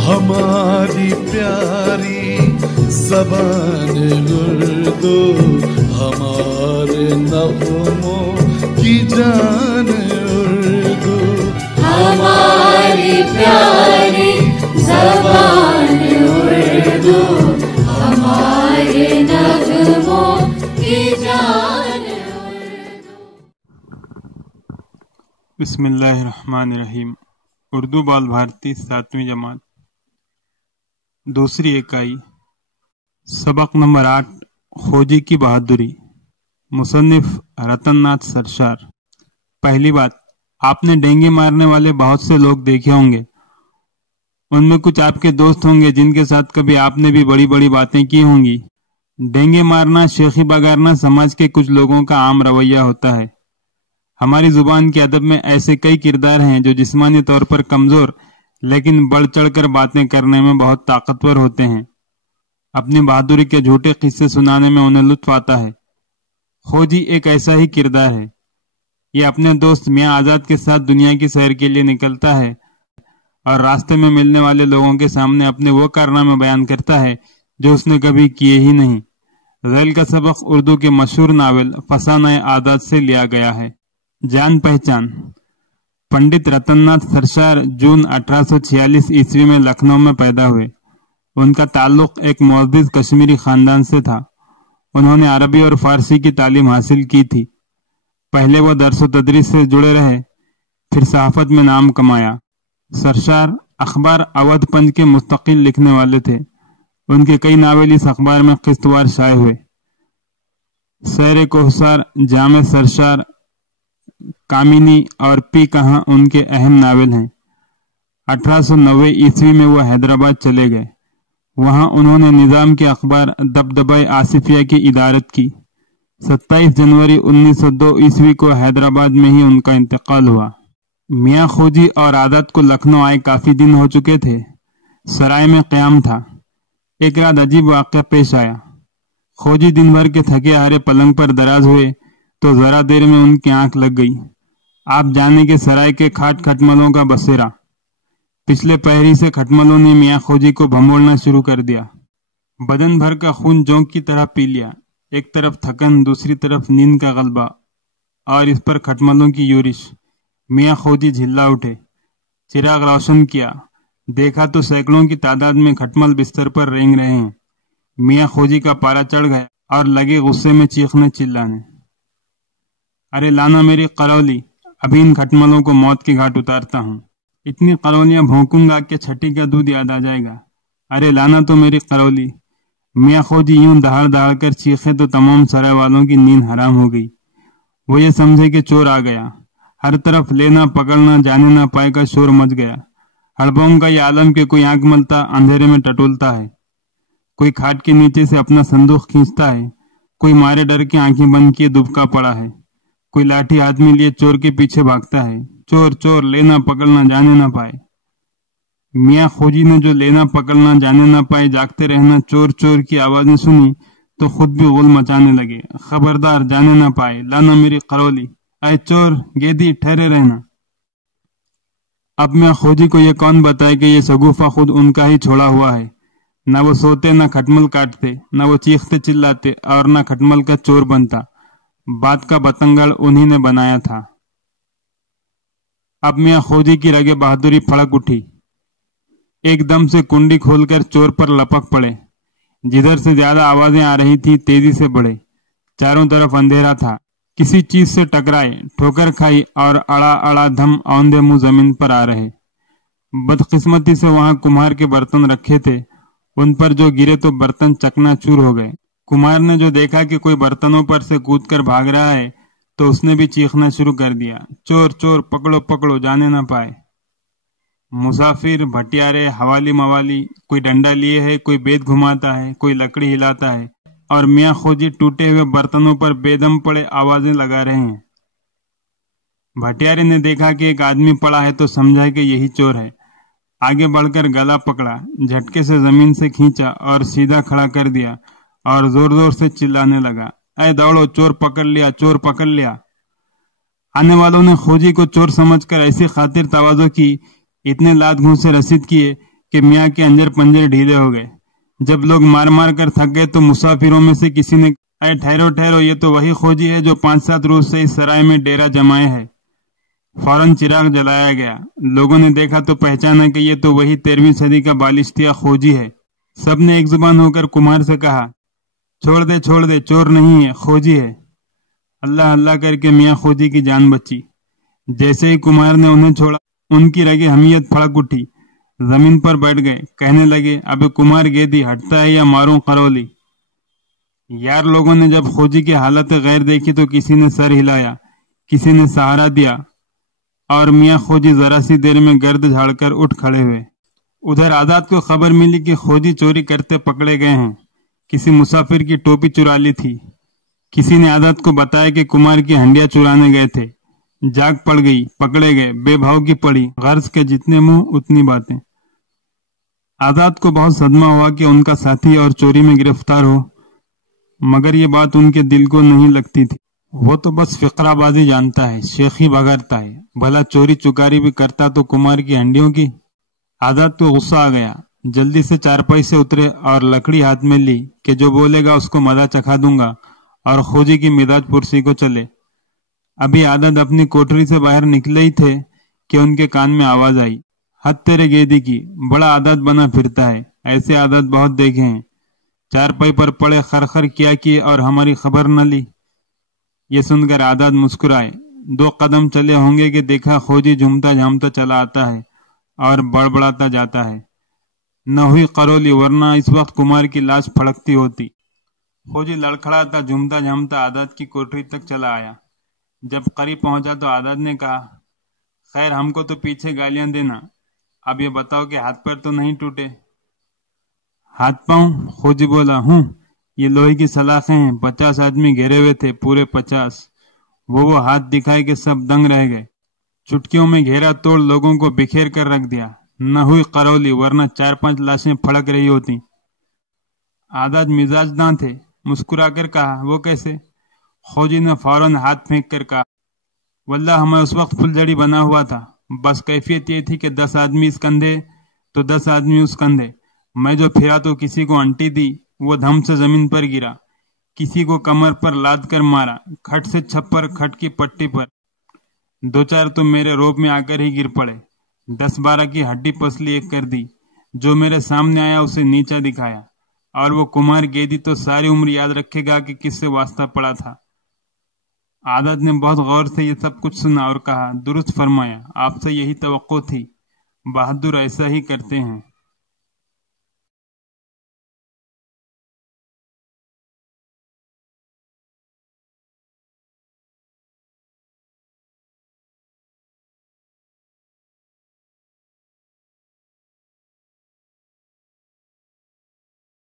हमारी प्यारी ज़बान उर्दू, हमारे नग़्मों की जान उर्दू। हमारी प्यारी ज़बान उर्दू, हमारे नग़्मों की जान उर्दू। बिस्मिल्लाहिर्रहमानिर्रहीम। उर्दू बाल भारती 7वीं जमात, दूसरी इकाई, सबक नंबर 8, खोजी की बहादुरी। मुसन्निफ रतननाथ सरशार। पहली बात, आपने डेंगे मारने वाले बहुत से लोग देखे होंगे। उनमें कुछ आपके दोस्त होंगे जिनके साथ कभी आपने भी बड़ी बड़ी बातें की होंगी। डेंगे मारना, शेखी बगारना समाज के कुछ लोगों का आम रवैया होता है। हमारी जुबान के अदब में ऐसे कई किरदार हैं जो जिस्मानी तौर पर कमजोर लेकिन बढ़ चढ़कर बातें करने में बहुत ताकतवर होते हैं। अपनी बहादुरी के झूठे किस्से सुनाने में उन्हें लुत्फ आता है। खोजी एक ऐसा ही किरदार है। ये अपने दोस्त मियाँ आजाद के साथ दुनिया की सैर के लिए निकलता है और रास्ते में मिलने वाले लोगों के सामने अपने वो कारनामे बयान करता है जो उसने कभी किए ही नहीं। ज़ैल का सबक उर्दू के मशहूर नावल फसाना आदात से लिया गया है। जान पहचान। पंडित रतननाथ सरशार जून 1846 ईस्वी में लखनऊ में पैदा हुए। उनका ताल्लुक एक मुअज़्ज़िज़ कश्मीरी खानदान से था। उन्होंने अरबी और फारसी की तालीम हासिल की थी। पहले वो दर्स व तदरीस से जुड़े रहे, फिर सहाफ़त में नाम कमाया। सरशार अखबार अवध पंज के मुस्तकिल लिखने वाले थे। उनके कई नावल इस अखबार में किस्तवार शाये हुए। सैर कोहसार, जामे सरशार, कामिनी और पी कहाँ उनके अहम नावल हैं। 1890 ईस्वी में वो हैदराबाद चले गए। वहां उन्होंने निज़ाम के अखबार दबदबा आसिफिया की इदारत की। 27 जनवरी 1902 ईस्वी को हैदराबाद में ही उनका इंतकाल हुआ। मियाँ खोजी और आदत को लखनऊ आए काफी दिन हो चुके थे। सराय में क़याम था। एक रात अजीब वाक़या पेश आया। खोजी दिन भर के थके हारे पलंग पर दराज हुए तो जरा देर में उनकी आंख लग गई। आप जाने के सराय के खाट खटमलों का बसेरा। पिछले पहरी से खटमलों ने मियाँ खोजी को भमोड़ना शुरू कर दिया। बदन भर का खून जोंक की तरह पी लिया। एक तरफ थकन, दूसरी तरफ नींद का गलबा और इस पर खटमलों की यूरिश। मियाँ खोजी झिल्ला उठे। चिराग रोशन किया। देखा तो सैकड़ों की तादाद में खटमल बिस्तर पर रेंग रहे हैं। मियाँ खोजी का पारा चढ़ गया और लगे गुस्से में चीखने चिल्लाने, अरे लाना मेरी करौली, अभी इन खटमलों को मौत के घाट उतारता हूँ। इतनी करौलियां भौंकूंगा कि छठी का दूध याद आ जाएगा। अरे लाना तो मेरी करौली। मियाँ खोजी यूं दहाड़ दहाड़ कर चीखे तो तमाम सराय वालों की नींद हराम हो गई। वो ये समझे कि चोर आ गया। हर तरफ लेना पकड़ना जाने ना पाए का शोर मच गया। हड़बों का ये आलम के कोई आंख मलता अंधेरे में टटोलता है, कोई खाट के नीचे से अपना संदूक खींचता है, कोई मारे डर के आंखें बंद किए दुबका पड़ा है, कोई लाठी हाथ में लिए चोर के पीछे भागता है। चोर चोर, लेना पकड़ना जाने ना पाए। मियाँ खोजी ने जो लेना पकड़ना जाने ना पाए, जागते रहना, चोर चोर की आवाजें सुनी तो खुद भी गुल मचाने लगे। खबरदार, जाने ना पाए, लाना मेरी करौली, आए चोर गेदी, ठहरे रहना। अब मियाँ खोजी को ये कौन बताए कि ये सगुफा खुद उनका ही छोड़ा हुआ है। न वो सोते, न खटमल काटते, न वो चीखते चिल्लाते और न खटमल का चोर बनता। बात का बतंगड़ उन्हीं ने बनाया था। अब मियाँ खोजी की रगे बहादुरी फड़क उठी। एकदम से कुंडी खोलकर चोर पर लपक पड़े। जिधर से ज्यादा आवाजें आ रही थी तेजी से बढ़े। चारों तरफ अंधेरा था। किसी चीज से टकराए, ठोकर खाई और अड़ा अड़ा धम औंधे मुंह जमीन पर आ रहे। बदकिस्मती से वहां कुम्हार के बर्तन रखे थे। उन पर जो गिरे तो बर्तन चकनाचूर हो गए। कुम्हार ने जो देखा कि कोई बर्तनों पर से कूदकर भाग रहा है तो उसने भी चीखना शुरू कर दिया, चोर चोर, पकड़ो पकड़ो, जाने ना पाए। मुसाफिर, भटियारे, हवाली मवाली, कोई डंडा लिए है, कोई बेद घुमाता है, कोई लकड़ी हिलाता है और मियाँ खोजी टूटे हुए बर्तनों पर बेदम पड़े आवाजें लगा रहे हैं। भटियारे ने देखा कि एक आदमी पड़ा है तो समझा कि यही चोर है। आगे बढ़कर गला पकड़ा, झटके से जमीन से खींचा और सीधा खड़ा कर दिया और जोर जोर से चिल्लाने लगा, ऐ दौड़ो, चोर पकड़ लिया, चोर पकड़ लिया। आने वालों ने खोजी को चोर समझकर ऐसी खातिर तवाज़ो की, इतने लात घूंसे रसीद किए کہ میاں کے انجر پنجر ڈھیلے ہو گئے۔ جب لوگ مار مار کر تھک گئے تو مسافروں میں سے کسی نے اے ٹھہرو ٹھہرو، یہ تو وہی خوجی ہے جو 5-7 روز سے اس سرائے میں ڈیرا جمائے ہے۔ فوراً چراغ جلایا گیا، لوگوں نے دیکھا تو پہچانا کہ یہ تو وہی 13ویں صدی کا بالشتیہ خوجی ہے۔ سب نے ایک زبان ہو کر کمار سے کہا، چھوڑ دے، چور نہیں ہے، خوجی ہے۔ اللہ اللہ کر کے میاں خوجی کی جان بچی۔ جیسے ہی کمار نے انہیں چھوڑا، ان کی رگیں حمیت پھڑک اٹھی، زمین پر بیٹھ گئے، کہنے لگے، اب کمار گیدی ہٹتا ہے یا ماروں قرولی۔ یار لوگوں نے جب خوجی کی حالت غیر دیکھی تو کسی نے سر ہلایا، کسی نے سہارا دیا، اور میاں خوجی ذرا سی دیر میں گرد جھاڑ کر اٹھ کھڑے ہوئے۔ ادھر عادات کو خبر ملی کہ خوجی چوری کرتے پکڑے گئے ہیں۔ کسی مسافر کی ٹوپی چرا لی تھی۔ کسی نے عادت کو بتایا کہ کمار کی ہنڈیاں چرانے گئے تھے۔ جاگ پڑ گئی، پکڑے گئے، بے بھاؤ کی پڑی، غرض کے جتنے منہ اتنی باتیں۔ عادات کو بہت صدمہ ہوا کہ ان کا ساتھی اور چوری میں گرفتار ہو، مگر یہ بات ان کے دل کو نہیں لگتی تھی۔ وہ تو بس فقرہ بازی جانتا ہے، شیخی بگرتا ہے، بھلا چوری چکاری بھی کرتا تو کمار کی ہنڈیوں کی۔ عادت تو غصہ آ گیا، جلدی سے چارپائی سے اترے اور لکڑی ہاتھ میں لی کہ جو بولے گا اس کو مزہ چکھا دوں گا، اور خوجی کی مزاج پرسی کو چلے۔ ابھی عادت اپنی کوٹری سے باہر نکلے ہی تھے کہ ان کے کان میں آواز آئی، حد تیرے گیدی کی، بڑا عادت بنا پھرتا ہے، ایسے عادت بہت دیکھے ہیں، چارپائی پر پڑے خر کیا کیے اور ہماری خبر نہ لی۔ یہ سن کر عادت مسکرائے، 2 قدم چلے ہوں گے کہ دیکھا خوجی جھومتا جھامتا چلا آتا ہے اور بڑبڑاتا جاتا ہے، نہ ہوئی قرولی، ورنہ اس وقت کمار کی لاش پھڑکتی ہوتی۔ خوجی لڑکھڑاتا جھومتا جھامتا عادت کی کوٹری تک چلا آیا۔ جب قریب پہنچا تو عادت نے کہا، خیر ہم کو تو پیچھے گالیاں دینا، اب یہ بتاؤ کہ ہاتھ پیر تو نہیں ٹوٹے؟ ہاتھ پاؤں؟ خوجی بولا، ہوں، یہ لوہے کی سلاخیں ہیں، 50 آدمی گھیرے ہوئے تھے، پورے 50۔ وہ ہاتھ دکھائے کہ سب دنگ رہ گئے۔ چٹکیوں میں گھیرا توڑ لوگوں کو بکھیر کر رکھ دیا، نہ ہوئی قرولی، ورنہ 4-5 لاشیں پھڑک رہی ہوتی۔ عادت مزاج داں تھے، مسکرا کر کہا، وہ کیسے؟ خوجی نے فوراً ہاتھ پھینک کر کہا، واللہ ہمیں اس وقت پھلجڑی بنا ہوا تھا، بس کیفیت یہ تھی کہ 10 آدمی اس کندھے تو 10 آدمی اس کندھے، میں جو پھرا تو کسی کو انٹی دی، وہ دھم سے زمین پر گرا، کسی کو کمر پر لاد کر مارا، کھٹ سے چھپر، کھٹ کی پٹی پر، 2-4 تو میرے روب میں آ کر ہی گر پڑے، 10-12 کی ہڈی پسلی ایک کر دی، جو میرے سامنے آیا اسے نیچا دکھایا، اور وہ کمار گیدی تو ساری عمر یاد رکھے گا کہ کس سے واسطہ پڑا تھا۔ عادت نے بہت غور سے یہ سب کچھ سنا اور کہا، درست فرمایا، آپ سے یہی توقع تھی، بہادر ایسا ہی کرتے ہیں۔